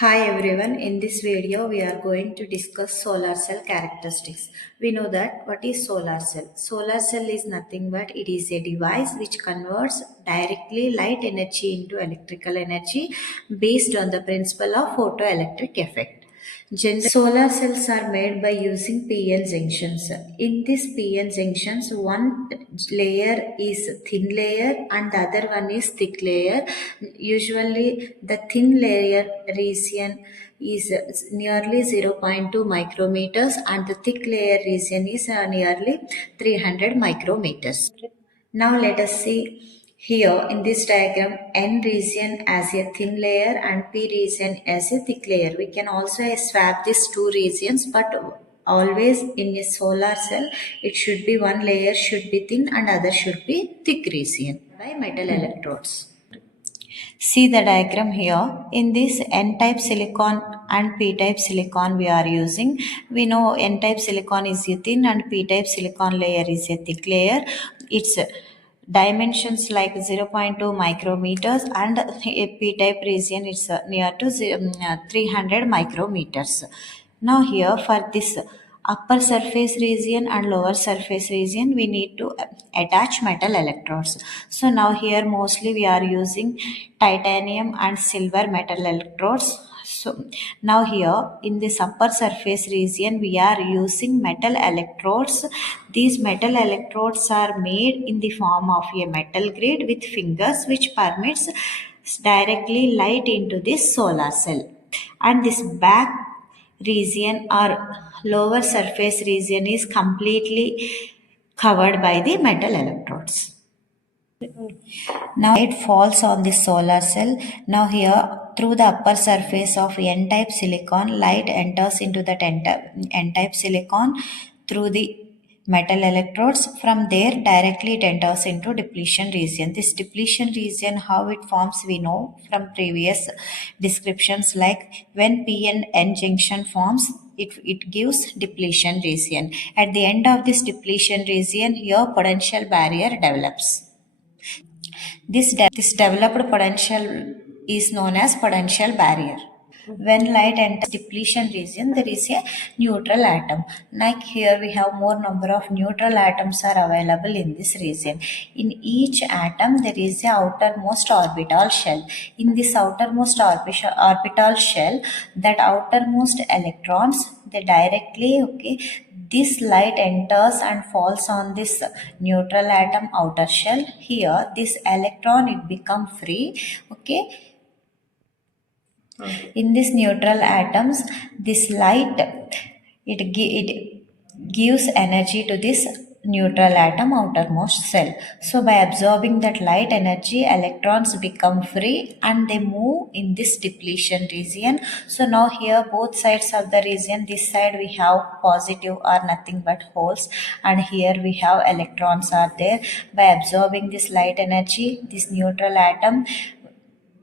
Hi everyone, in this video we are going to discuss solar cell characteristics. We know that what is solar cell? Solar cell is nothing but it is a device which converts directly light energy into electrical energy based on the principle of photoelectric effect. Solar cells are made by using PN junctions. In these PN junctions, one layer is thin layer and the other one is thick layer. Usually, the thin layer region is nearly zero point 0.2 micrometers and the thick layer region is nearly 300 micrometers. Now let us see here in this diagram N region as a thin layer and P region as a thick layer. We can also swap these two regions, but always in a solar cell it should be one layer should be thin and other should be thick region by metal electrodes. See the diagram here. In this N-type silicon and P-type silicon we are using. We know N-type silicon is a thin and P-type silicon layer is a thick layer. Its dimensions like 0.2 micrometers and a P-type region is near to 300 micrometers. Now here for this upper surface region and lower surface region we need to attach metal electrodes. So now here mostly we are using titanium and silver metal electrodes. So now here in this upper surface region we are using metal electrodes. These metal electrodes are made in the form of a metal grid with fingers which permits directly light into this solar cell. And this back region or lower surface region is completely covered by the metal electrodes. Now it falls on the solar cell. Now here through the upper surface of N-type silicon, light enters into that N-type silicon through the metal electrodes. From there directly it enters into depletion region. This depletion region, how it forms we know from previous descriptions, like when P and N junction forms, it gives depletion region. At the end of this depletion region, here potential barrier develops. This developed potential is known as potential barrier. When light enters depletion region, there is a neutral atom. Like here we have more number of neutral atoms are available in this region. In each atom there is a outermost orbital shell. In this outermost orbital shell, that outermost electrons, they directly, this light enters and falls on this neutral atom outer shell. Here this electron it become free. In this neutral atoms, this light it gives energy to this neutral atom outermost cell. So by absorbing that light energy, electrons become free and they move in this depletion region. So now here both sides of the region, this side we have positive or nothing but holes, and here we have electrons are there. By absorbing this light energy, this neutral atom,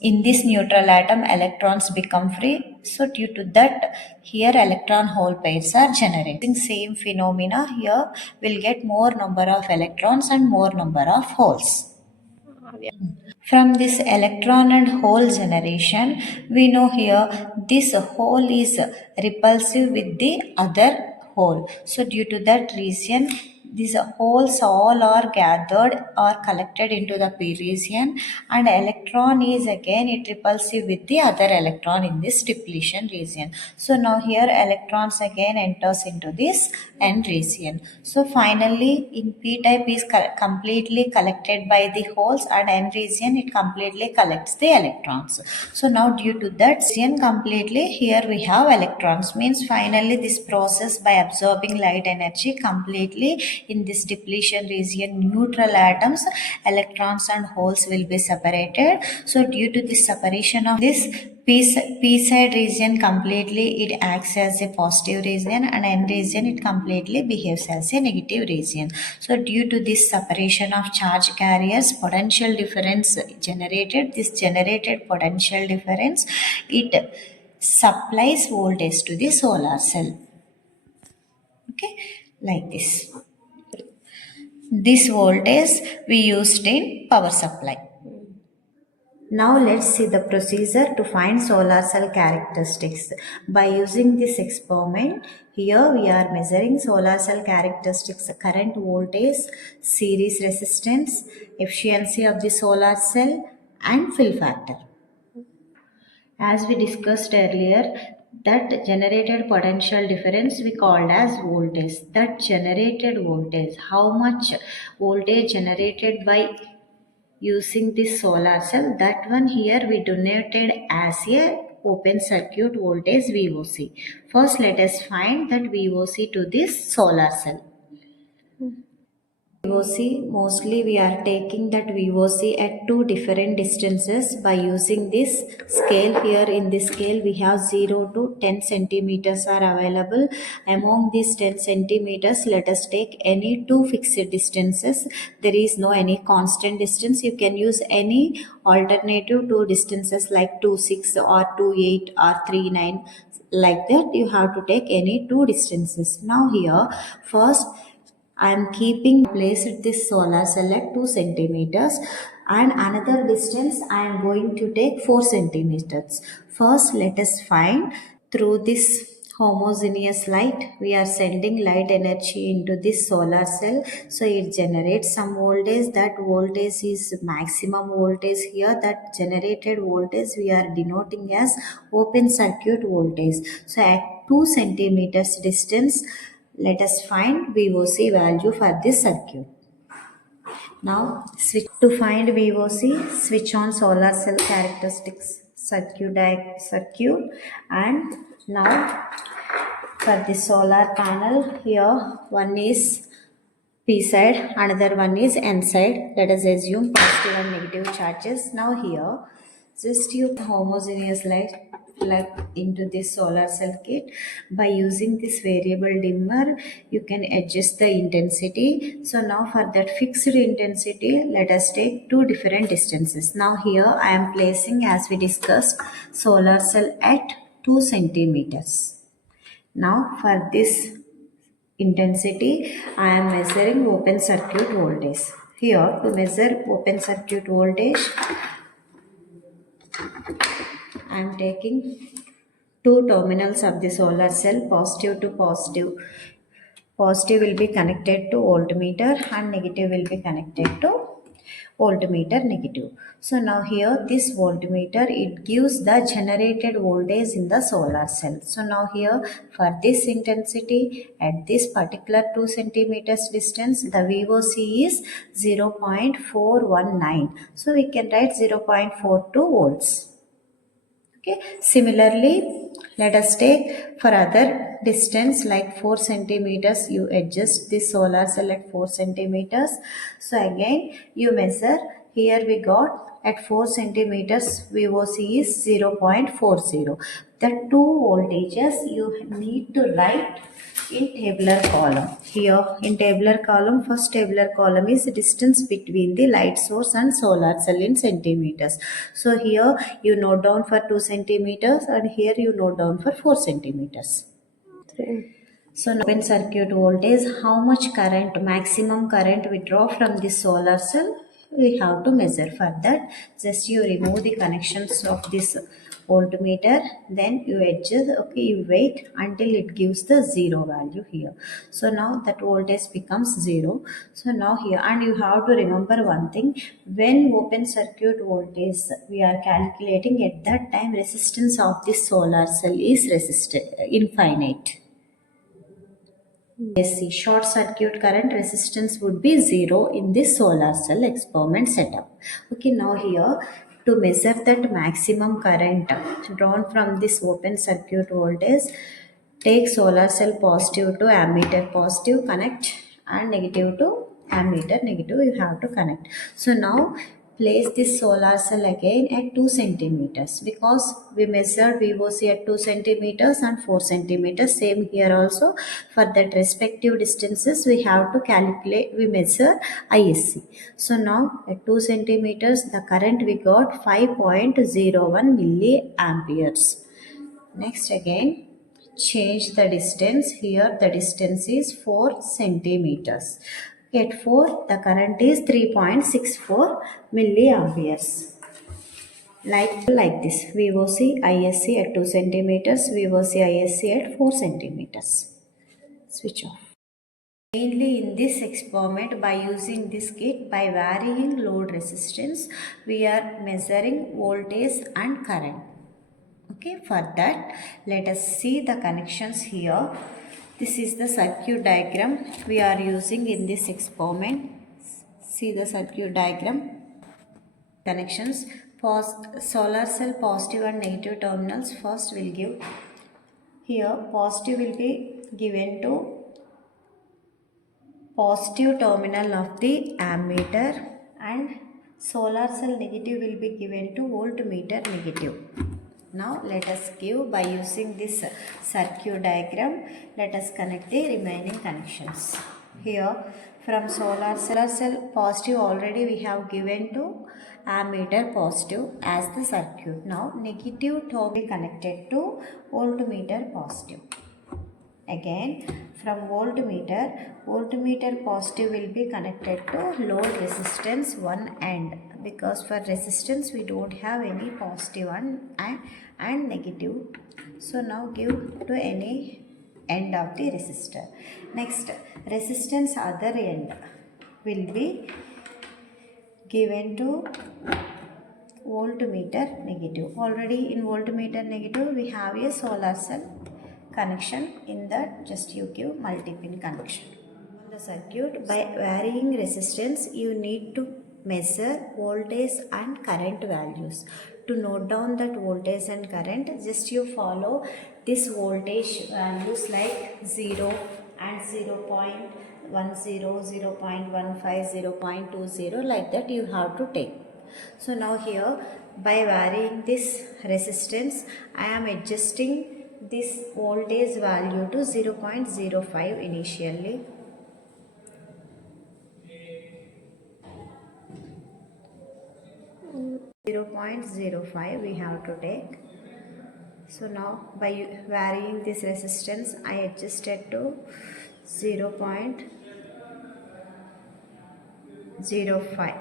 in this neutral atom electrons become free. So due to that, here electron hole pairs are generating. Same phenomena here will get more number of electrons and more number of holes. From this electron and hole generation, we know here this hole is repulsive with the other hole. So due to that reason, these holes all are gathered or collected into the p region, and electron is again it repulsive with the other electron in this depletion region. So now here electrons again enters into this n region. So finally in p type is completely collected by the holes, and n region it completely collects the electrons. So now due to that region completely, here we have electrons, means finally this process by absorbing light energy completely in this depletion region, neutral atoms, electrons and holes will be separated. So due to this separation of this P side region completely it acts as a positive region, and N region it completely behaves as a negative region. So due to this separation of charge carriers, potential difference generated, this generated potential difference, it supplies voltage to the solar cell. Like this. This voltage we used in power supply. Now let's see the procedure to find solar cell characteristics. By using this experiment, here we are measuring solar cell characteristics, current, voltage, series resistance, efficiency of the solar cell and fill factor. As we discussed earlier, that generated potential difference we called as voltage. That generated voltage, how much voltage generated by using this solar cell, that one here we denoted as a open circuit voltage VOC. First let us find that VOC to this solar cell. VOC, mostly we are taking that VOC at two different distances by using this scale. Here in this scale we have 0 to 10 centimeters are available. Among these 10 centimeters, let us take any two fixed distances. There is no any constant distance. You can use any alternative two distances like 2,6 or 2,8 or 3,9. Like that you have to take any two distances. Now here first I am keeping placed this solar cell at 2 centimeters, and another distance I am going to take 4 centimeters. First let us find through this homogeneous light we are sending light energy into this solar cell, so it generates some voltage. That voltage is maximum voltage. Here that generated voltage we are denoting as open circuit voltage. So at 2 centimeters distance, let us find VOC value for this circuit. Now switch to find VOC, switch on solar cell characteristics circuit, and now for the solar panel, here one is P side, another one is N side. Let us assume positive and negative charges. Now here, just you homogeneous light plug into this solar cell kit. By using this variable dimmer, you can adjust the intensity. So now for that fixed intensity, let us take two different distances. Now here I am placing, as we discussed, solar cell at 2 centimeters. Now for this intensity, I am measuring open circuit voltage. Here to measure open circuit voltage, I am taking two terminals of the solar cell, positive to positive. Positive will be connected to voltmeter and negative will be connected to voltmeter negative. So now here this voltmeter, it gives the generated voltage in the solar cell. So now here for this intensity at this particular 2 centimeters distance, the VOC is 0.419. So we can write 0.42 volts. Okay. Similarly, let us take for other distance like 4 centimeters. You adjust this solar cell at 4 centimeters. So again, you measure. Here we got at 4 centimeters VOC is 0.40. The two voltages you need to write in tabular column. Here in tabular column, first tabular column is distance between the light source and solar cell in centimeters. So here you note down for 2 centimeters and here you note down for 4 centimeters. So now open circuit voltage, how much current, maximum current we draw from the solar cell, we have to measure. For that, just you remove the connections of this voltmeter, then you adjust, okay, you wait until it gives the zero value here. So now that voltage becomes zero. So now here, and you have to remember one thing, when open circuit voltage we are calculating, at that time resistance of this solar cell is infinite. AC short circuit current resistance would be zero in this solar cell experiment setup. Okay, now here to measure that maximum current drawn from this open circuit voltage, take solar cell positive to ammeter positive, connect, and negative to ammeter negative you have to connect. So now place this solar cell again at 2 centimeters, because we measured VOC at 2 centimeters and 4 centimeters. Same here also, for that respective distances we have to calculate, we measure ISC. So now at 2 centimeters the current we got 5.01 milliamperes. Next again change the distance. Here the distance is 4 centimeters. At 4 the current is 3.64 milliamperes. like this, VOC ISC at 2 centimeters, VOC ISC at 4 centimeters. Switch off. Mainly in this experiment, by using this kit, by varying load resistance, we are measuring voltage and current. Okay, for that, let us see the connections here. This is the circuit diagram we are using in this experiment. See the circuit diagram. Connections. Solar cell positive and negative terminals first will give. Here, positive will be given to positive terminal of the ammeter, and solar cell negative will be given to voltmeter negative. Now let us give, by using this circuit diagram, let us connect the remaining connections. Here from solar cell positive already we have given to ammeter positive as the circuit. Now negative will be connected to voltmeter positive. Again, from voltmeter positive will be connected to load resistance one end, because for resistance we don't have any positive and negative. So now give to any end of the resistor. Next, resistance other end will be given to voltmeter negative. Already in voltmeter negative we have a solar cell connection. In that, just you give multi-pin connection. On the circuit, by varying resistance, you need to measure voltage and current values. To note down that voltage and current, just you follow this voltage values like 0 and 0.10, 0.15, 0.20, like that you have to take. So now here, by varying this resistance, I am adjusting this voltage value to 0.05 initially. Zero 0.05 we have to take. So now by varying this resistance, I adjusted to 0.05.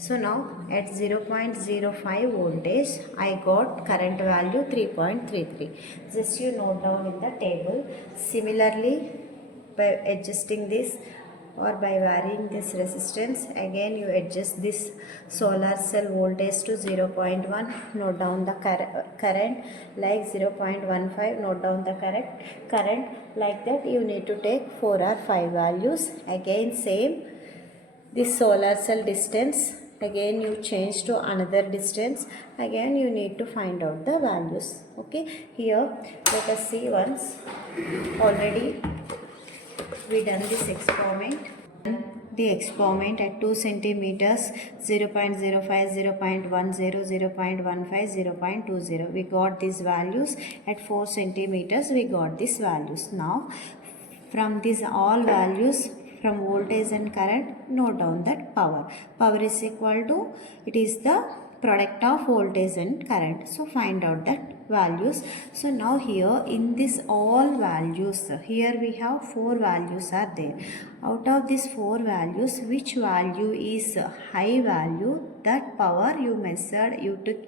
So now at 0.05 voltage, I got current value 3.33. Just you note down in the table. Similarly, by adjusting this or by varying this resistance, again you adjust this solar cell voltage to 0.1. Note down the current like 0.15. Note down the current like that. You need to take 4 or 5 values. Again same. This solar cell distance, again you change to another distance, again you need to find out the values. Okay, here let us see once. Already we done this experiment. The experiment at 2 centimeters, 0.05, 0.10, 0.15, 0.20. We got these values. At 4 centimeters, we got these values. Now, from these all values, from voltage and current, note down that power. Power is equal to, it is the product of voltage and current. So find out that values. So now here in this all values, here we have 4 values are there. Out of these 4 values, which value is high value? That power you measured, you took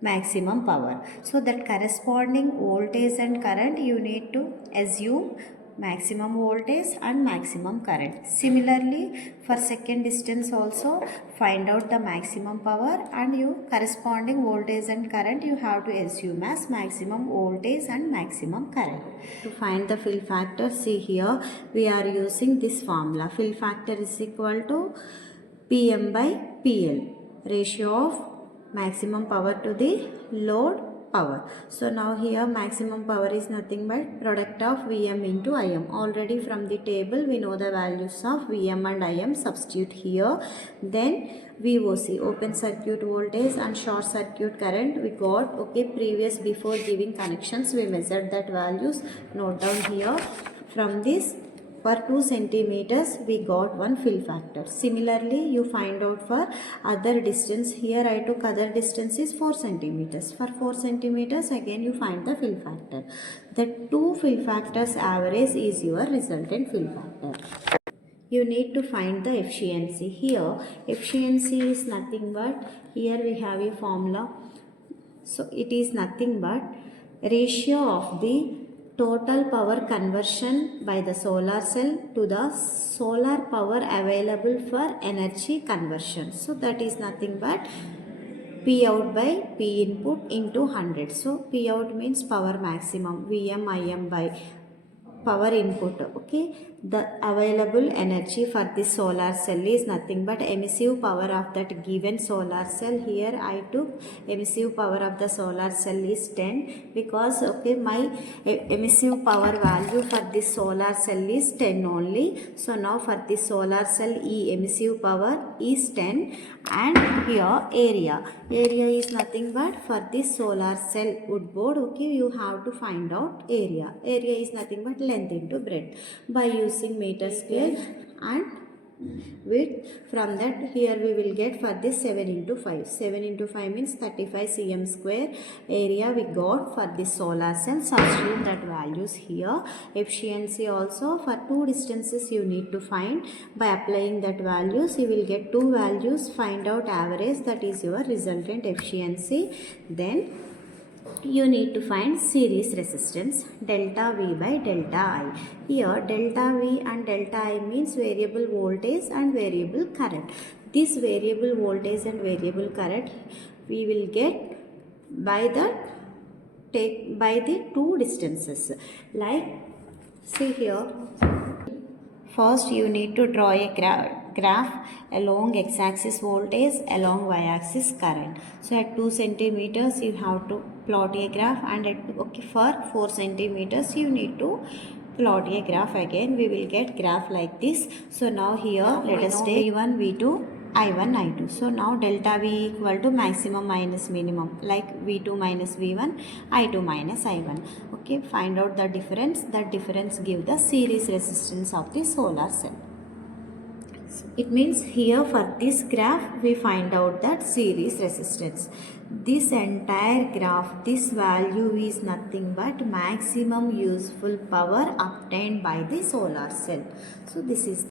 maximum power. So that corresponding voltage and current, you need to assume maximum voltage and maximum current. Similarly, for second distance also, find out the maximum power, and you corresponding voltage and current you have to assume as maximum voltage and maximum current. To find the fill factor, see here we are using this formula. Fill factor is equal to PM by PL, ratio of maximum power to the load power. So now here maximum power is nothing but product of Vm into Im. Already from the table we know the values of Vm and Im. Substitute here. Then VOC, open circuit voltage and short circuit current we got. Okay, before giving connections we measured that values. Note down here. From this, for 2 centimeters we got one fill factor. Similarly, you find out for other distance. Here I took other distance is 4 centimeters. For 4 centimeters again you find the fill factor. The two fill factors average is your resultant fill factor. you need to find the efficiency. Here efficiency is nothing but, here we have a formula. So it is nothing but ratio of the total power conversion by the solar cell to the solar power available for energy conversion. So that is nothing but P out by P input into 100. So P out means power maximum, Vm Im by power input. Okay, the available energy for this solar cell is nothing but emissive power of that given solar cell. Here I took emissive power of the solar cell is 10, because okay, my emissive power value for this solar cell is 10 only. So now for this solar cell emissive power is 10, and here area is nothing but for this solar cell wood board. Okay, you have to find out area is nothing but length into breadth by using meter square and width. From that, here we will get for this 7 into 5. 7 into 5 means 35 cm square area we got for this solar cell. Substitute that values here. Efficiency also for two distances you need to find. By applying that values, you will get two values. Find out average, that is your resultant efficiency. Then you need to find series resistance delta V by delta I. Here delta V and delta I means variable voltage and variable current. This variable voltage and variable current we will get by the two distances. Like see here, first you need to draw a graph along x-axis voltage, along y-axis current. So at 2 centimeters you have to plot a graph, and at for 4 centimeters you need to plot a graph again. We will get graph like this. So now here let us take V1, V2, I1, I2. So now delta V equal to maximum minus minimum, like V2 minus V1, I2 minus I1. Okay, find out the difference. That difference give the series resistance of the solar cell. It means here for this graph we find out that series resistance. This entire graph, this value is nothing but maximum useful power obtained by the solar cell. So this is